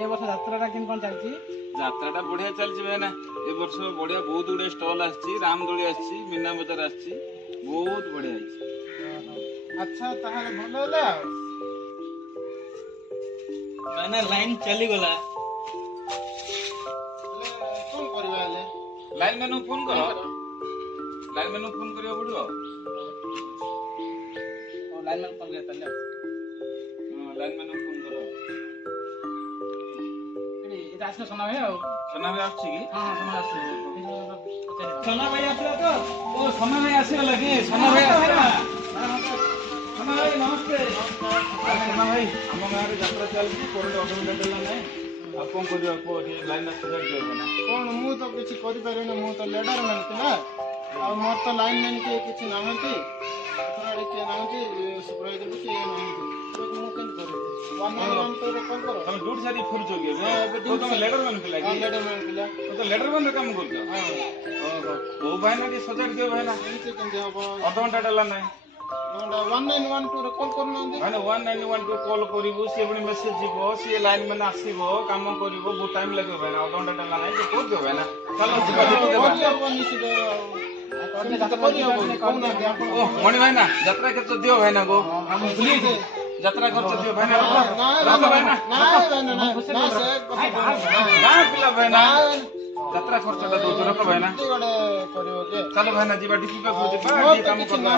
এই বছর যাত্রাটা কেমন কোন চালছি? যাত্রাটা বঢ়িয়া চালছি ভাইনা। এ বর্ষ বঢ়িয়া বহুত গুড়ে স্টল আসছি, রামদোଳି আসছি, মিনা বজার আসছি, বহুত বঢ়িয়া হইছে। আচ্ছা তাহলে ভালো হলো। ভাইনা লাইন চালি গলা। কোন করবা হেলে? লাইন ম্যানু ফোন কর। লাইন ম্যানু ফোন করিয়া পড়িব। ও লাইনম্যান ফোন করে তাহলে। লাইন ম্যানু ফোন কর। এটা আসলে শোনা ভাই আর সোনা ভাই আসছে কি? হ্যাঁ শোনা আসছে। সোনা ভাই আসলো তো? ও সোনা ভাই আসিল লাগি। সোনা ভাই আসছে না? সোনা ভাই নমস্তে। সোনা ভাই ଆମ ଗାଁରେ ଯାତ୍ରା ଚାଲିଛି କୋରଡେ ଅଧଘଣ୍ଟା ଦେଲା ନାହିଁ ଆଉ କଣ କରିବା କୁହ ଟିକେ ଲାଇନ ସଜାଡି ଦିଅ ନା କଣ ମୁଁ ତ କିଛି କରିପାରିବିନି, ମୁଁ ତ ଲିଡର ମ୍ୟାନ୍ ଥିଲା ଆଉ ମୋର ତ ଲାଇନ୍ ମ୍ୟାନ୍ କିଏ କିଛି ନାହାନ୍ତି, ଅଥରାଡି କିଏ ନାହାନ୍ତି, ସୁପରଭାଇଜର ବି କିଏ ନାହାନ୍ତି, ମୁଁ କେମିତି କରିବି? 191 କଲ୍ କର। ତମେ ଡ୍ୟୁଟି ସାରି ଫେରୁଛ କି ଏବେ? ହଁ, ଏବେ duty ତମେ ଲେଡର ମ୍ୟାନ ଥିଲା କି? ଲିଡର ମ୍ୟାନ୍ ଥିଲା। ତ ଲେଡର ମ୍ୟାନରେ କାମ କରୁଛ? ହଁ ଓହୋ କୋଉ ଭାଇନା ଟିକେ ସଜାଡି ଦିଅ ଭାଇନା। ଏମିତି କେମିତି ହବ? ଅଧଘଣ୍ଟା ଦେଲା ନାହିଁ 1912 କଲ୍ କରୁନାହାନ୍ତି। ଭାଇନା 1912 କଲ୍ କରିବୁ, ସିଏ ପୁଣି ମେସେଜ ଯିବ, ସିଏ ଲାଇନ ମ୍ୟାନ ଆସିବ, କାମ କରିବ, ବହୁତ ଟାଇମ ଲାଗିବ ଭାଇନା। ଅଧଘଣ୍ଟା ଦେଲା ନାହିଁ ଟିକେ କରିଦିଅ ଭାଇନା। ଚାଲ ଯିବା ଦେଖି ଦେବା। କରିହବନି ସେଟା କହୁନାହାନ୍ତି ଆପଣ। ଓ ମଣି ଭାଇନା ଯାତ୍ରା ଖର୍ଚ୍ଚ ଦିଅ ଭାଇନା ଗୋ। ଆମେ ଭୁଲି ଯାଇଛୁ। ଯାତ୍ରା ଖର୍ଚ୍ଚ ଦିଅ ଭାଇନା। ରଖ ଭାଇନା। ଗାଁ ପିଲା ଭାଇନା ଯାତ୍ରା ଖର୍ଚ୍ଚଟା ଦଉଛୁ, ରଖ ଭାଇନା। ଚାଲ ଭାଇନା ଯିବା ଡିପି ପାଖକୁ ଯିବା, ଟିକେ କାମ କରିବା।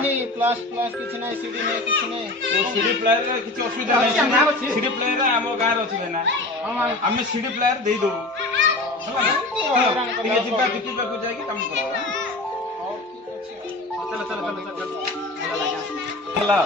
ସିଡି ପ୍ଲେୟାର କିଛି ଅସୁବିଧା ନାହିଁ। ସିଡି ପ୍ଲେୟାର ଆମ ଗାଁରେ ଅଛି ଭାଇନା। ଆମେ ସିଡି ପ୍ଲେୟାର ଦେଇଦବୁ ହେଲା। ଟିକେ ଯିବା ଡିପି ପାଖକୁ ଯାଇକି କାମ କରିବା। ଚାଲ ଚାଲ ଚାଲ ଚାଲ ହେଲା।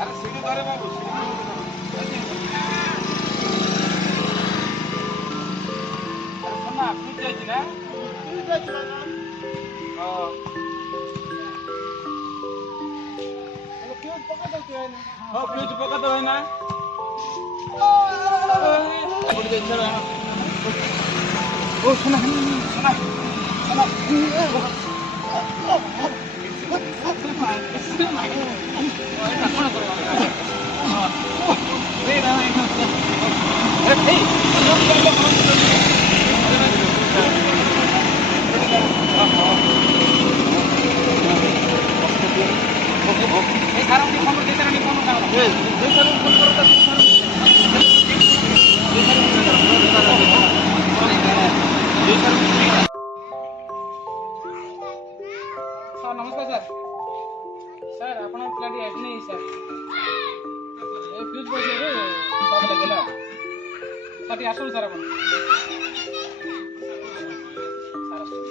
আরে সিঁড়ি ধরে বাবু, সিঁড়ি আরে শোনা ফিট যাইছি না? ফিউজ পকাতে হয় না? ও শোনা শোনা শোনা ସାର୍ ନମସ୍କାର ସାର୍। ସାର୍ ଆପଣଙ୍କ ପିଲାଟି ଆସି ନାହିଁ ସାର୍, ଏ ଫ୍ୟୁଜ୍ ପଇସାରେ ସକ୍ ଲାଗିଲା ସାର୍, ଟିକେ ଆସନ୍ତୁ ସାର୍ ଆପଣ। ସାର୍ ଆସନ୍ତୁ।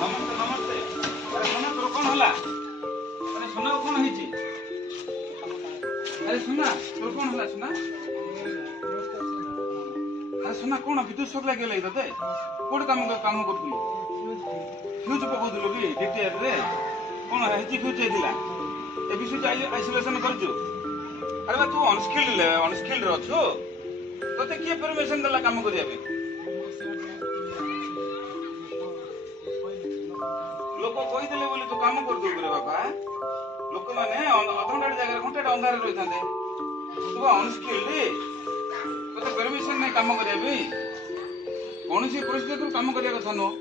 ନମସ୍ତେ ନମସ୍ତେ। ଆରେ ସୁନା ତୋର କଣ ହେଲା? ଆରେ ସୁନା କଣ ହେଇଛି? ଆରେ ସୁନା ତୋର କଣ ହେଲା ସୁନା? ଆରେ ସୁନା କଣ ବିଦ୍ୟୁତ ଶକ୍ ଲାଗିଗଲା କି ତତେ? କୋଉଠି କାମ କରୁଥିଲୁ? ଫ୍ୟୁଜ ପକଉଥିଲୁ କି ଡିଟିଆର ରେ? କଣ ହେଇଛି ଫ୍ୟୁଜ ହେଇଥିଲା? ଏ ବିଷୟ ଆଇସୋଲେସନ କରିଛୁ? ଆରେ ବା ତୁ ଅନସ୍କିଲ୍ଡ ରେ ଅଛୁ? ତତେ କିଏ ପରମିଶନ ଦେଲା କାମ କରିବା ପାଇଁ? ଲୋକ କହିଦେଲେ ବୋଲି ତୁ କାମ କରିଦେବୁ ରେ ବାବା। ଲୋକମାନେ ଅଧଘଣ୍ଟା ଜାଗାରେ ଘଣ୍ଟାଟେ ଅନ୍ଧାରରେ ରହିଥାନ୍ତେ। ତୁ ଅନସ୍କିଲ୍ଡ, ତତେ ପରମିଶନ ନାହିଁ କାମ କରିବା ପାଇଁ। କୌଣସି ପରିସ୍ଥିତିରେ କାମ କରିବା କଥା ନୁହଁ।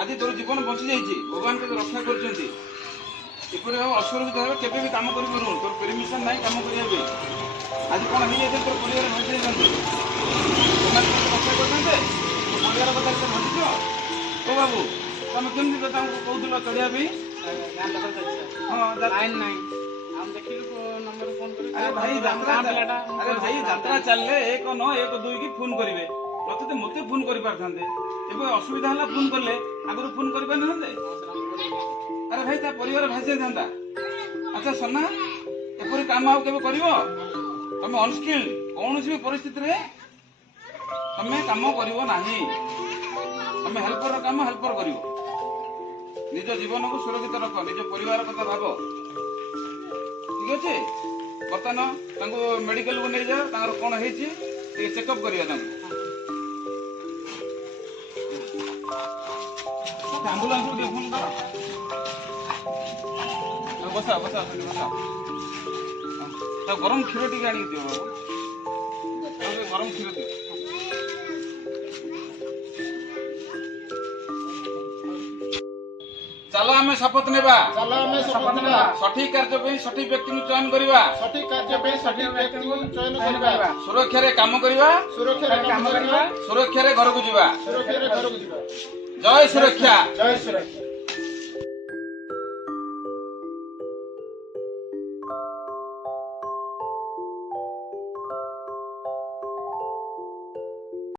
ଆଜି ତୋର ଜୀବନ ବଞ୍ଚି ଯାଇଛି, ଭଗବାନ ତତେ ରକ୍ଷା କରିଛନ୍ତି। ଏପରି ଭାବେ ଅସୁରକ୍ଷିତ ଭାବେ କେବେ ବି କାମ କରିପାରୁନୁ, ତୋର ପରମିଶନ ନାହିଁ କାମ କରିବା ପାଇଁ। ଆଜି କଣ ହେଇଯାଇଥିଲେ ତୋର ପରିବାର ଭାସି ଯାଇଥାନ୍ତେ। ସେମାନେ ତତେ ରକ୍ଷା କରିଥାନ୍ତେ, ତୋ ପରିବାର କଥା ଭାସିଛ। ଲାଇନ୍ ନାହିଁ ଆମେ ଦେଖିଲୁ ନମ୍ବର ଫୋନ କରି ଆରେ ଭାଇ ଯାତ୍ରା ଚାଲିଲେ 192 କି ଫୋନ କରିବେ ପ୍ରଥମେ ମୋତେ ଫୋନ କରିପାରିଥାନ୍ତେ ଏବେ ଅସୁବିଧା ହେଲା ଫୋନ କଲେ ଆଗରୁ ଫୋନ କରିପାରିନଥାନ୍ତେ ଆରେ ଭାଇ ତା ପରିବାର ଭାସି ଯାଇଥାନ୍ତା ଆଚ୍ଛା ସନା ଏପରି କାମ ଆଉ କେବେ କରିବ ତମେ ଅନସ୍କିଲ୍ଡ କୌଣସି ବି ପରିସ୍ଥିତିରେ ତମେ କାମ କରିବ ନାହିଁ ତମେ ହେଲ୍ପର କାମ ହେଲ୍ପର କରିବ ନିଜ ଜୀବନକୁ ସୁରକ୍ଷିତ ରଖ ନିଜ ପରିବାର କଥା ଭାବ ଠିକ ଅଛି ବର୍ତ୍ତମାନ ତାଙ୍କୁ ମେଡିକାଲକୁ ନେଇଯାଅ ତାଙ୍କର କଣ ହେଇଛି ଟିକେ ଚେକଅପ୍ କରିବା ତାଙ୍କୁ ଆମ୍ବୁଲାନ୍ସକୁ ଟିକେ ଫୋନ କର ବସା ବସା ବସା ତା ଗରମ କ୍ଷୀର ଟିକେ ଆଣିକି ଦିଅ ବାବୁ ଗରମ କ୍ଷୀର ଦିଅ ଚାଲ ଆମେ ଶପଥ ନେବା ସଠିକ କାର୍ଯ୍ୟ ପାଇଁ ସଠିକ ବ୍ୟକ୍ତିଙ୍କୁ ଚୟନ କରିବା ସୁରକ୍ଷାରେ କାମ କରିବା ସୁରକ୍ଷାରେ ଘରକୁ ଯିବା ଜୟ ସୁରକ୍ଷା